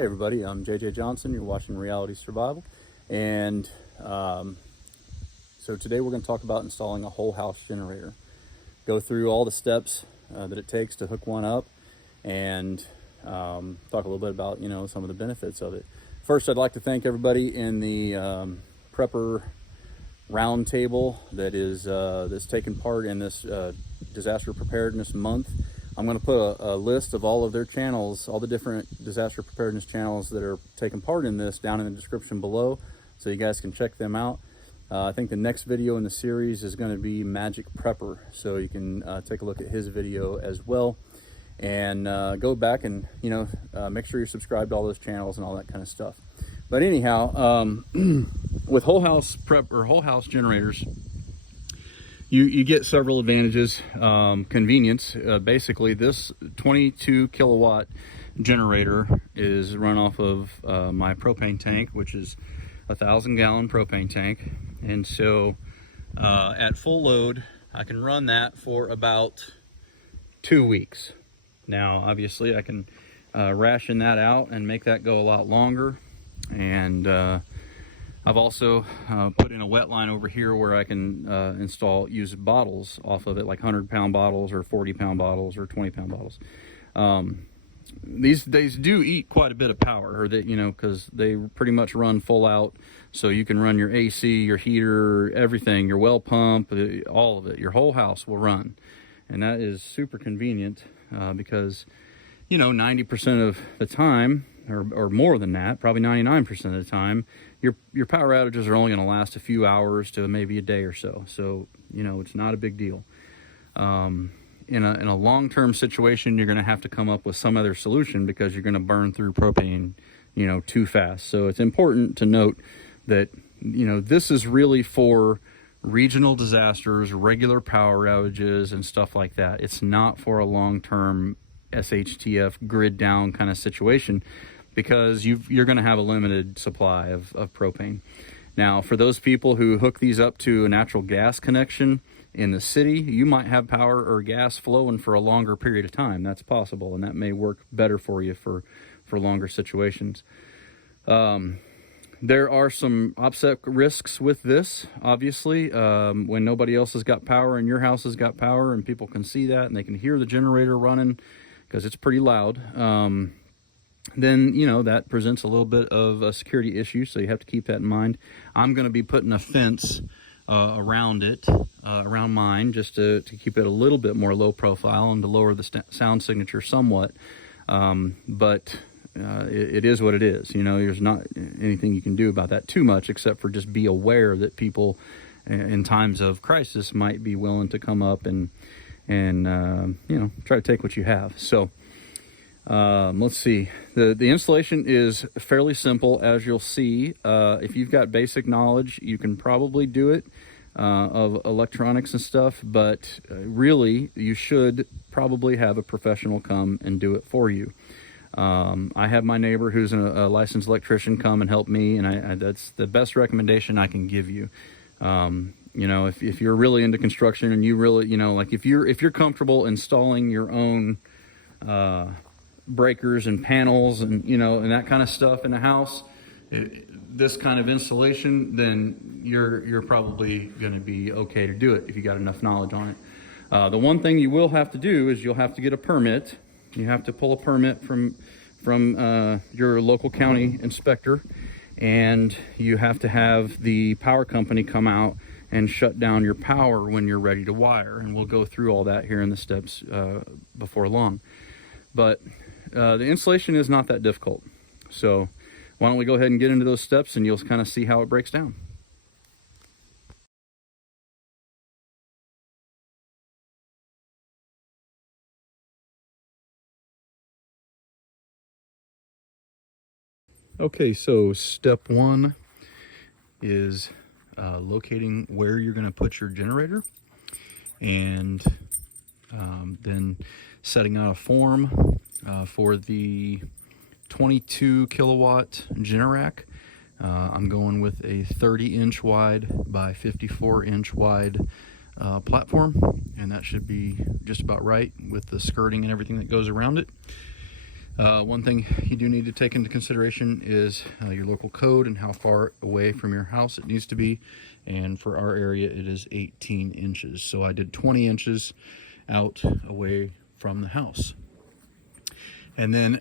Hey everybody, I'm JJ Johnson. You're watching Reality Survival, and so today we're going to talk about installing a whole house generator. Go through all the steps that it takes to hook one up, and talk a little bit about some of the benefits of it. First, I'd like to thank everybody in the prepper roundtable that is that's taken part in this disaster preparedness month. I'm going to put a list of all of their channels, all the different disaster preparedness channels that are taking part in this down in the description below, so you guys can check them out. I think the next video in the series is going to be Magic Prepper, so you can take a look at his video as well, and go back and make sure you're subscribed to all those channels and all that kind of stuff. But anyhow, with whole house prep or whole house generators, you get several advantages. Convenience. Basically, this 22 kilowatt generator is run off of my propane tank, which is a 1,000-gallon propane tank, and so at full load I can run that for about 2 weeks. Now obviously I can ration that out and make that go a lot longer, and I've also put in a wet line over here where I can use bottles off of it, like 100-pound bottles or 40-pound bottles or 20-pound bottles. These do eat quite a bit of power, or that because they pretty much run full out, so you can run your AC, your heater, everything, your well pump, all of it. Your whole house will run, and that is super convenient because 90% of the time, or more than that, probably 99% of the time, your power outages are only going to last a few hours to maybe a day or so. So it's not a big deal. In a long-term situation, you're going to have to come up with some other solution because you're going to burn through propane too fast. So it's important to note that this is really for regional disasters, regular power outages and stuff like that. It's not for a long-term SHTF grid down kind of situation, because you're going to have a limited supply of propane. Now, for those people who hook these up to a natural gas connection in the city, you might have power or gas flowing for a longer period of time. That's possible, and that may work better for you for longer situations. There are some offset risks with this, obviously. When nobody else has got power and your house has got power, and people can see that and they can hear the generator running because it's pretty loud, then that presents a little bit of a security issue, so you have to keep that in mind. I'm going to be putting a fence around it, around mine, just to keep it a little bit more low profile and to lower the sound signature somewhat. But it is what it is. There's not anything you can do about that too much, except for just be aware that people in times of crisis might be willing to come up and try to take what you have. So let's see. The installation is fairly simple, as you'll see. If you've got basic knowledge, you can probably do it of electronics and stuff, but really you should probably have a professional come and do it for you. I have my neighbor who's a licensed electrician come and help me, and that's the best recommendation I can give you. If you're really into construction and you really, like if you're comfortable installing your own breakers and panels and and that kind of stuff in the house, this kind of installation, then you're probably going to be okay to do it if you got enough knowledge on it. The one thing you will have to do is you'll have to get a permit. You have to pull a permit from your local county inspector, and you have to have the power company come out and shut down your power when you're ready to wire, and we'll go through all that here in the steps before long. But the installation is not that difficult, so why don't we go ahead and get into those steps, and you'll kind of see how it breaks down. Okay, so step one is locating where you're going to put your generator, and then setting out a form for the 22 kilowatt Generac. I'm going with a 30-inch wide by 54-inch wide platform, and that should be just about right with the skirting and everything that goes around it. One thing you do need to take into consideration is your local code and how far away from your house it needs to be. And for our area, it is 18 inches. So I did 20 inches out away from the house. And then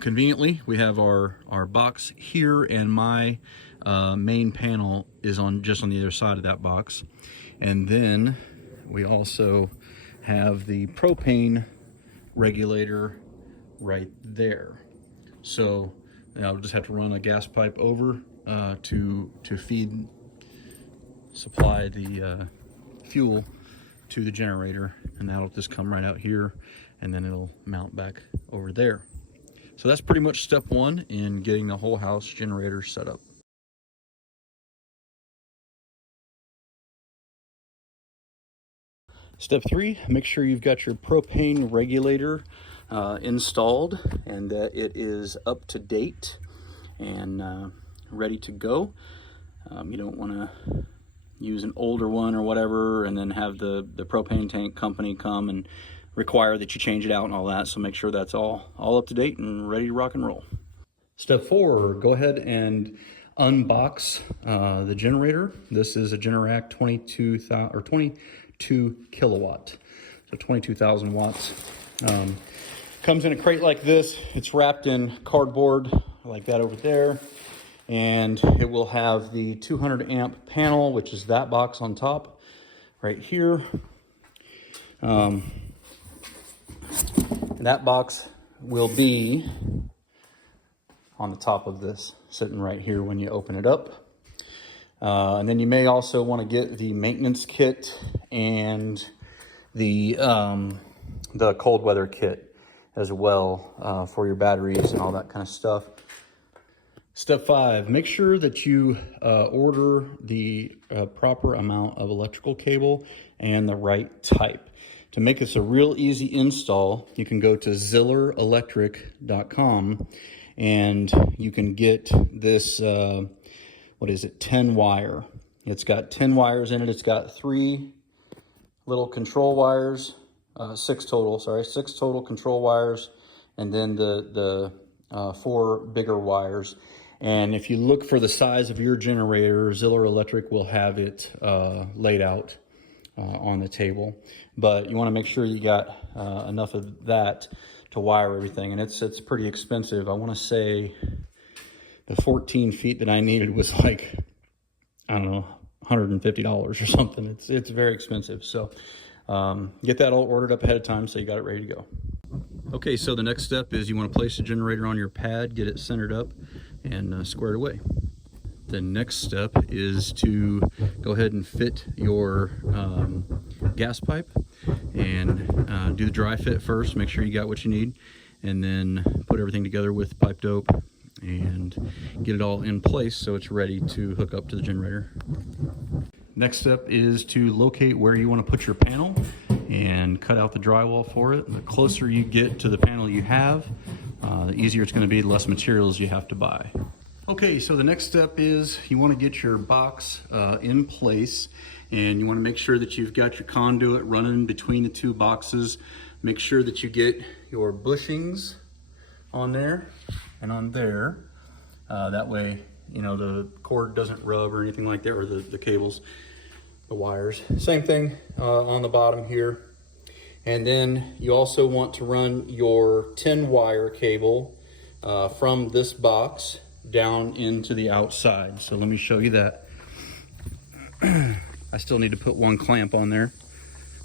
conveniently, we have our box here, and my main panel is just on the other side of that box. And then we also have the propane regulator right there. So I'll just have to run a gas pipe over to supply the fuel to the generator, and that'll just come right out here, and then it'll mount back over there. So that's pretty much step one in getting the whole house generator set up. Step three, make sure you've got your propane regulator installed and that it is up to date and ready to go. You don't want to use an older one or whatever and then have the propane tank company come and require that you change it out and all that. So make sure that's all up to date and ready to rock and roll. Step four, go ahead and unbox the generator. This is a Generac 22 kilowatt, so 22,000 watts. Comes in a crate like this. It's wrapped in cardboard like that over there, and it will have the 200 amp panel, which is that box on top right here. That box will be on the top of this, sitting right here when you open it up. And then you may also want to get the maintenance kit and the cold weather kit as well for your batteries and all that kind of stuff. Step five, make sure that you order the proper amount of electrical cable and the right type. To make this a real easy install, you can go to zillerelectric.com and you can get this, 10 wire. It's got 10 wires in it. It's got 3 little control wires, 6 total control wires, and then the 4 bigger wires. And if you look for the size of your generator, Ziller Electric will have it laid out on the table. But you want to make sure you got enough of that to wire everything. And it's pretty expensive. I want to say the 14 feet that I needed was like, I don't know, $150 or something. It's very expensive. So get that all ordered up ahead of time so you got it ready to go. Okay, so the next step is you want to place the generator on your pad, get it centered up and squared away. The next step is to go ahead and fit your gas pipe and do the dry fit first, make sure you got what you need, and then put everything together with pipe dope and get it all in place so it's ready to hook up to the generator. Next step is to locate where you want to put your panel and cut out the drywall for it. The closer you get to the panel you have, the easier it's going to be, the less materials you have to buy. Okay, so the next step is you want to get your box in place, and you want to make sure that you've got your conduit running between the 2 boxes. Make sure that you get your bushings on there and on there. That way, you know, the cord doesn't rub or anything like that, or the cables, the wires. Same thing on the bottom here. And then you also want to run your 10 wire cable from this box down into the outside. So let me show you that. I still need to put 1 clamp on there,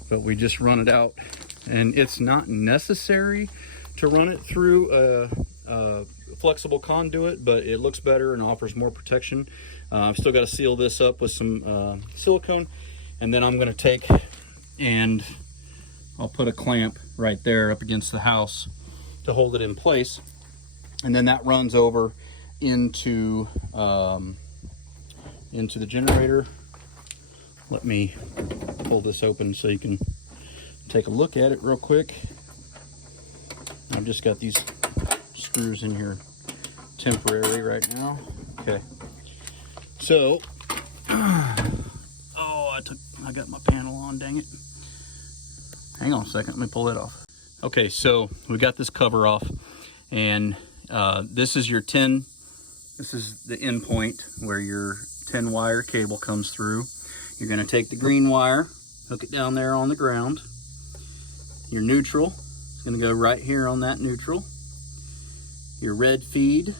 but we just run it out. And it's not necessary to run it through a flexible conduit, but it looks better and offers more protection. I've still got to seal this up with some silicone, and then I'm going to take and I'll put a clamp right there up against the house to hold it in place, and then that runs over into the generator. Let me pull this open so you can take a look at it real quick. I've just got these screws in here temporary right now. Okay, so I got my panel on, dang it. Hang on a second, let me pull that off. Okay, so we got this cover off, And this is your 10, this is the end point where your 10 wire cable comes through. You're going to take the green wire, hook it down there on the ground. Your neutral is going to go right here on that neutral. Your red feed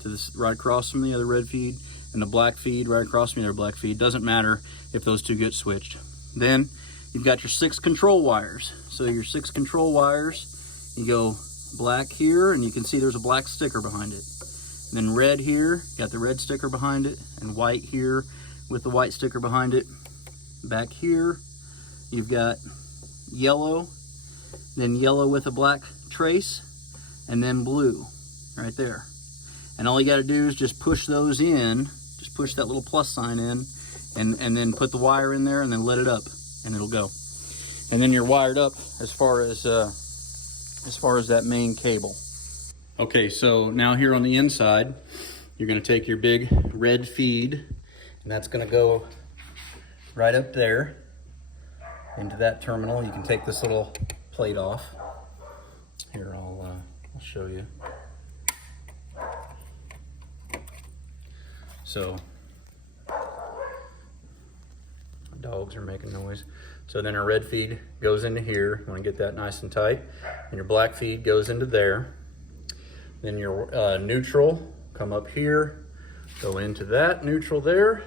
to this right across from the other red feed, and the black feed right across from the other black feed. Doesn't matter if those two get switched. Then you've got your 6 control wires. So your 6 control wires, you go black here, and you can see there's a black sticker behind it. And then red here, got the red sticker behind it, and white here with the white sticker behind it. Back here, you've got yellow, then yellow with a black trace, and then blue right there. And all you got to do is just push those in, just push that little plus sign in, and then put the wire in there and then let it up, and it'll go. And then you're wired up as far as that main cable. Okay, so now here on the inside, you're going to take your big red feed, and that's going to go right up there into that terminal. You can take this little plate off. Here, I'll show you. So, my dogs are making noise. So then our red feed goes into here. You want to get that nice and tight. And your black feed goes into there. Then your neutral, come up here, go into that neutral there.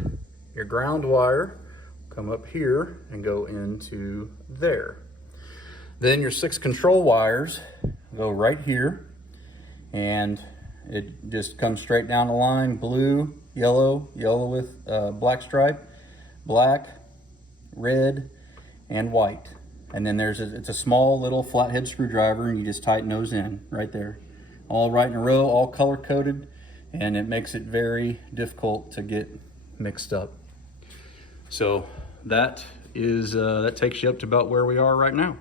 Your ground wire, come up here and go into there. Then your 6 control wires go right here, and it just comes straight down the line, blue, yellow, yellow with black stripe, black, red, and white. And then it's a small little flathead screwdriver, and you just tighten those in right there. All right in a row, all color coded, and it makes it very difficult to get mixed up. So that takes you up to about where we are right now.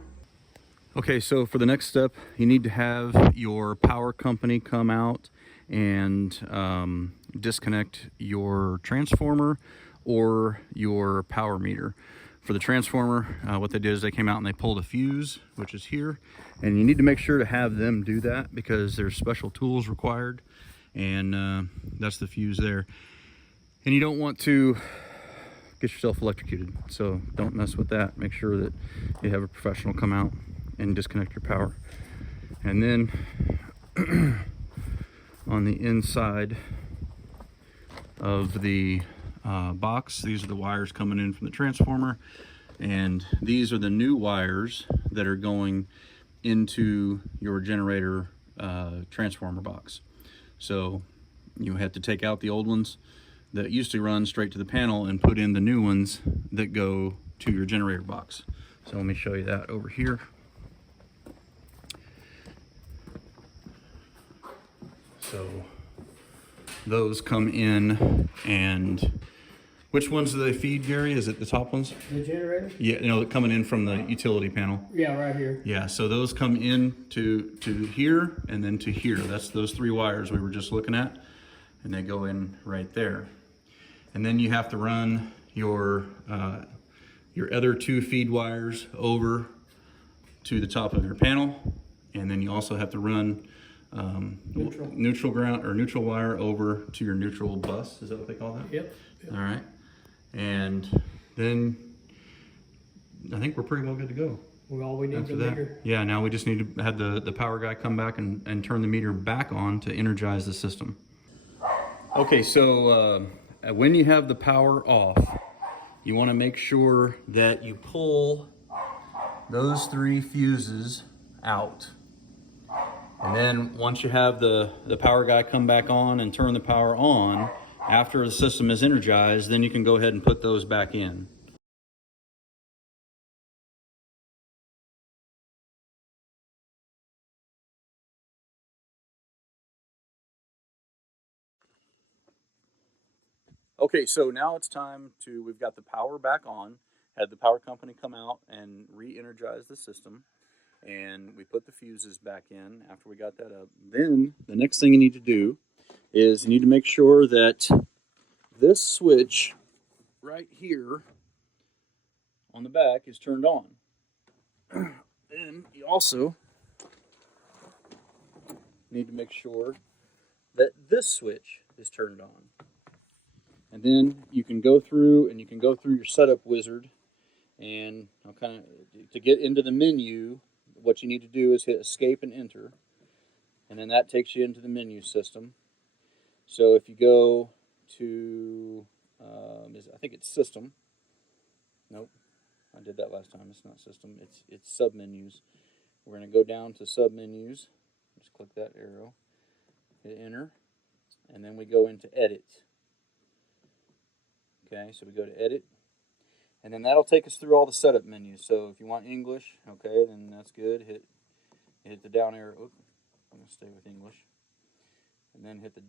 Okay, so for the next step, you need to have your power company come out and disconnect your transformer or your power meter. For the transformer, what they did is they came out and they pulled a fuse, which is here, and you need to make sure to have them do that because there's special tools required, and that's the fuse there. And you don't want to get yourself electrocuted, so don't mess with that. Make sure that you have a professional come out and disconnect your power. And then on the inside of the box, these are the wires coming in from the transformer, and these are the new wires that are going into your generator transformer box. So you have to take out the old ones that used to run straight to the panel and put in the new ones that go to your generator box. So let me show you that over here. So those come in, and which ones do they feed, Gary? Is it the top ones? The generator? Yeah, you know, coming in from the utility panel. Yeah, right here. Yeah, so those come in to here and then to here. That's those 3 wires we were just looking at, and they go in right there. And then you have to run your other 2 feed wires over to the top of your panel, and then you also have to run neutral ground or neutral wire over to your neutral bus. Is that what they call that? Yep. All right. And then I think we're pretty well good to go. Well, all we need After the that, meter. yeah, now we just need to have the power guy come back and turn the meter back on to energize the system. Okay, so when you have the power off, you want to make sure that you pull those 3 fuses out. And then once you have the power guy come back on and turn the power on, after the system is energized, then you can go ahead and put those back in. Okay, so now it's time we've got the power back on, had the power company come out and re-energize the system, and we put the fuses back in after we got that up. Then the next thing you need to do is you need to make sure that this switch right here on the back is turned on. Then you also need to make sure that this switch is turned on. And then you can go through your setup wizard, and kind of to get into the menu, what you need to do is hit escape and enter, and then that takes you into the menu system. So if you go to, I think it's system. Nope, I did that last time. It's not system. It's sub menus. We're going to go down to sub menus. Just click that arrow, hit enter, and then we go into edit. Okay, so we go to edit, and then that'll take us through all the setup menus. So if you want English, okay, then that's good. Hit the down arrow. Oops, I'm going to stay with English. And then hit the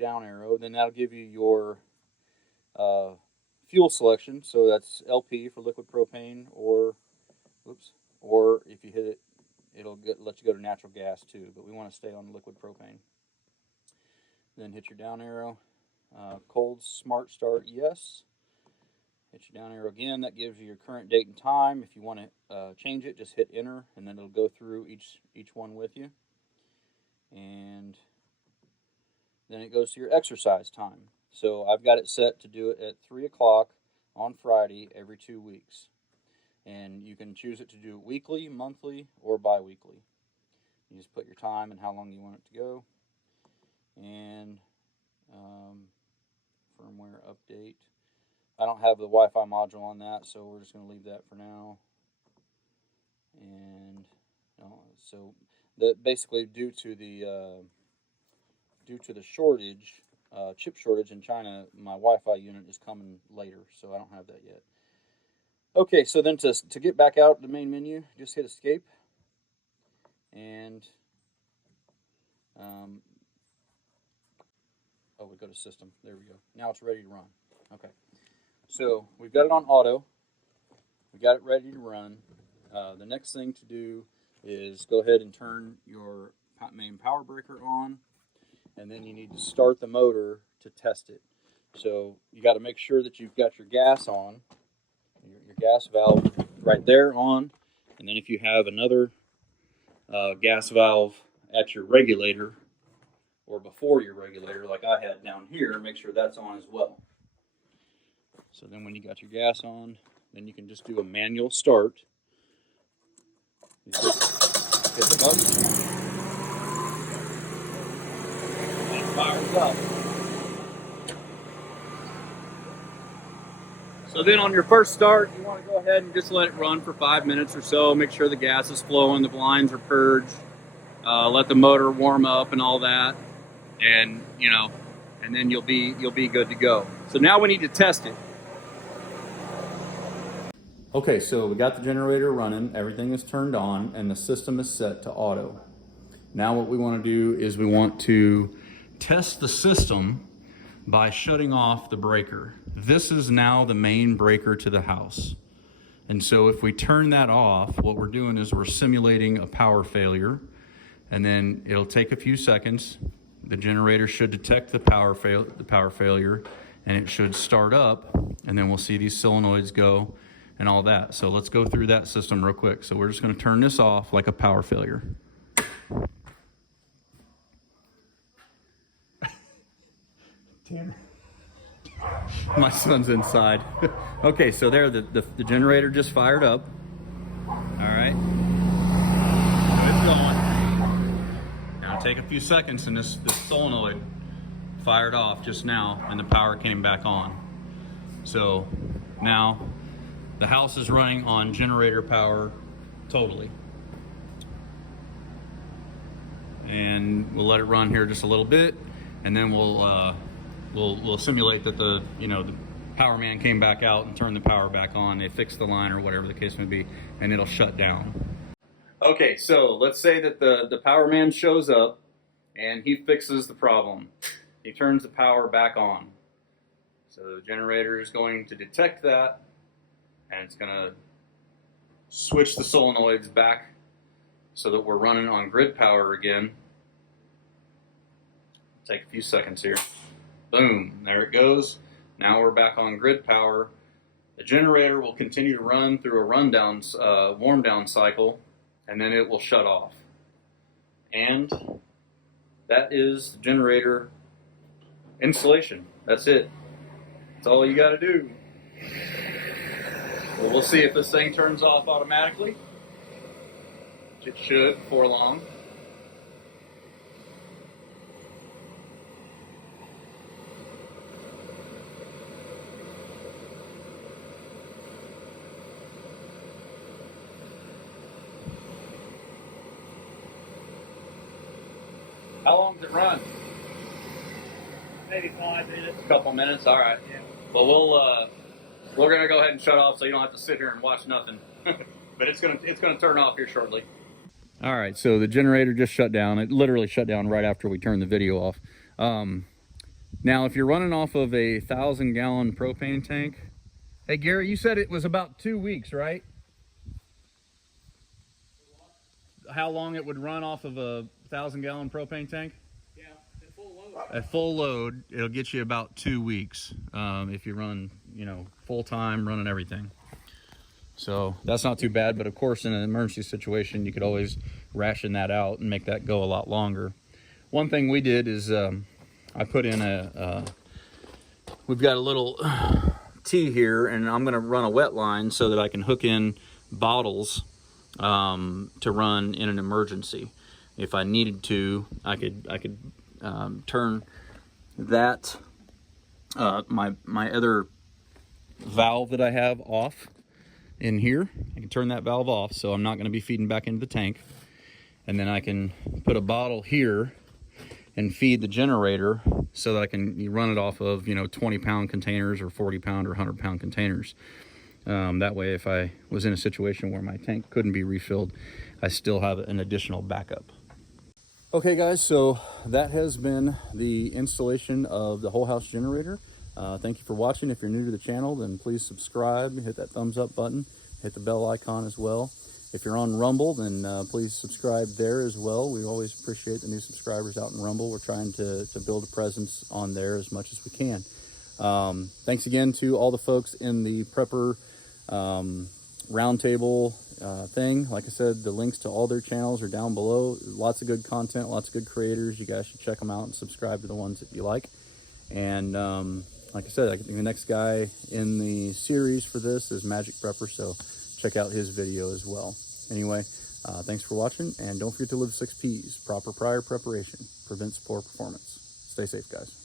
down arrow. Then that'll give you your fuel selection. So that's LP for liquid propane, or if you hit it, it'll let you go to natural gas too. But we want to stay on liquid propane. Then hit your down arrow. Cold smart start, yes. Hit your down arrow again. That gives you your current date and time. If you want to change it, just hit enter, and then it'll go through each one with you. And then it goes to your exercise time. So I've got it set to do it at 3 o'clock on Friday every 2 weeks. And you can choose it to do it weekly, monthly, or bi-weekly. You just put your time and how long you want it to go. And firmware update. I don't have the Wi-Fi module on that, so we're just going to leave that for now. And so basically due to the shortage, chip shortage in China, my Wi-Fi unit is coming later, so I don't have that yet. Okay, so then to get back out the main menu, just hit escape, and we go to system. There we go. Now it's ready to run. Okay, so we've got it on auto. We got it ready to run. The next thing to do is go ahead and turn your main power breaker on, and then you need to start the motor to test it. So you got to make sure that you've got your gas on, your gas valve right there on, and then if you have another gas valve at your regulator or before your regulator, like I had down here, make sure that's on as well. So then when you got your gas on, then you can just do a manual start. You hit the button, and it fires up. So then on your first start, you want to go ahead and just let it run for 5 minutes or so. Make sure the gas is flowing, the blinds are purged. Let the motor warm up and all that, and and then you'll be good to go. So now we need to test it. Okay, so we got the generator running, everything is turned on, and the system is set to auto. Now what we want to do is we want to test the system by shutting off the breaker. This is now the main breaker to the house. And so if we turn that off, what we're doing is we're simulating a power failure, and then it'll take a few seconds. The generator should detect the power failure, and it should start up, and then we'll see these solenoids go and all that. So let's go through that system real quick. So we're just going to turn this off like a power failure. Tanner. My son's inside. Okay, so there the generator just fired up. All right. So it's going. Now take a few seconds, and this solenoid fired off just now, and the power came back on. So now the house is running on generator power totally. And we'll let it run here just a little bit, and then we'll simulate that the power man came back out and turned the power back on. They fixed the line or whatever the case may be, and it'll shut down. Okay, so let's say that the power man shows up and he fixes the problem. He turns the power back on. So the generator is going to detect that, and it's going to switch the solenoids back so that we're running on grid power again. Take a few seconds here. Boom, there it goes. Now we're back on grid power. The generator will continue to run through a warm down cycle, and then it will shut off. And that is the generator installation. That's it. That's all you got to do. Well, we'll see if this thing turns off automatically. It should before long. How long does it run? Maybe 5 minutes. A couple minutes. All right. Yeah. Well, we're gonna go ahead and shut off so you don't have to sit here and watch nothing. But it's gonna turn off here shortly. All right. So the generator just shut down. It literally shut down right after we turned the video off. Now, if you're running off of a 1,000-gallon propane tank, hey Gary, you said it was about 2 weeks, right? How long it would run off of a 1,000-gallon propane tank? Yeah, at full load. At full load, it'll get you about 2 weeks if you run, you know, full time, running everything. So that's not too bad, but of course, in an emergency situation, you could always ration that out and make that go a lot longer. One thing we did is I put in we've got a little T here, and I'm going to run a wet line so that I can hook in bottles to run in an emergency. If I needed to, I could turn that my other valve that I have off in here. I can turn that valve off, so I'm not going to be feeding back into the tank, and then I can put a bottle here and feed the generator so that I can run it off of, you know, 20-pound containers or 40-pound or 100-pound containers. That way, if I was in a situation where my tank couldn't be refilled, I still have an additional backup. Okay guys, so that has been the installation of the whole house generator. Thank you for watching. If you're new to the channel, then please subscribe, hit that thumbs up button, hit the bell icon as well. If you're on Rumble, then please subscribe there as well. We always appreciate the new subscribers out in Rumble. We're trying to build a presence on there as much as we can. Thanks again to all the folks in the Prepper roundtable thing. Like I said, the links to all their channels are down below. Lots of good content, lots of good creators. You guys should check them out and subscribe to the ones that you like. And like I said, I think the next guy in the series for this is Magic Prepper, so check out his video as well. Anyway, thanks for watching, and don't forget to live 6 P's. Proper prior preparation prevents poor performance. Stay safe, guys.